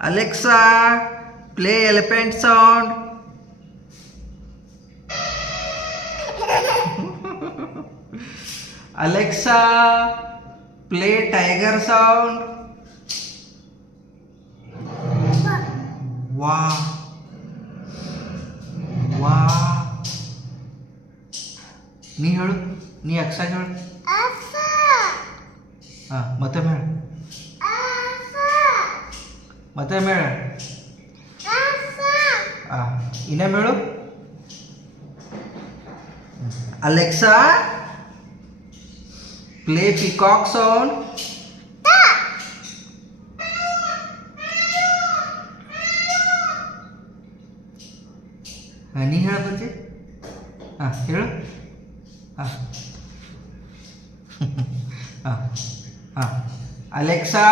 Alexa, play elephant sound. Alexa, play tiger sound. Wow. Wow. ನೀ ಹೇಳು, ನೀ ಅಕ್ಷ ಹೇಳು. ಮತ್ತೆ ಮೇಳ, ಮತ್ತೆ ಮೇಳ. ಇನ್ನೇ ಮೇಳು. Alexa, play peacock sound. ನೀ ಹೇಳ ಬಂದಿ. ಹೇಳು. ಅಲೆಕ್ಸಾ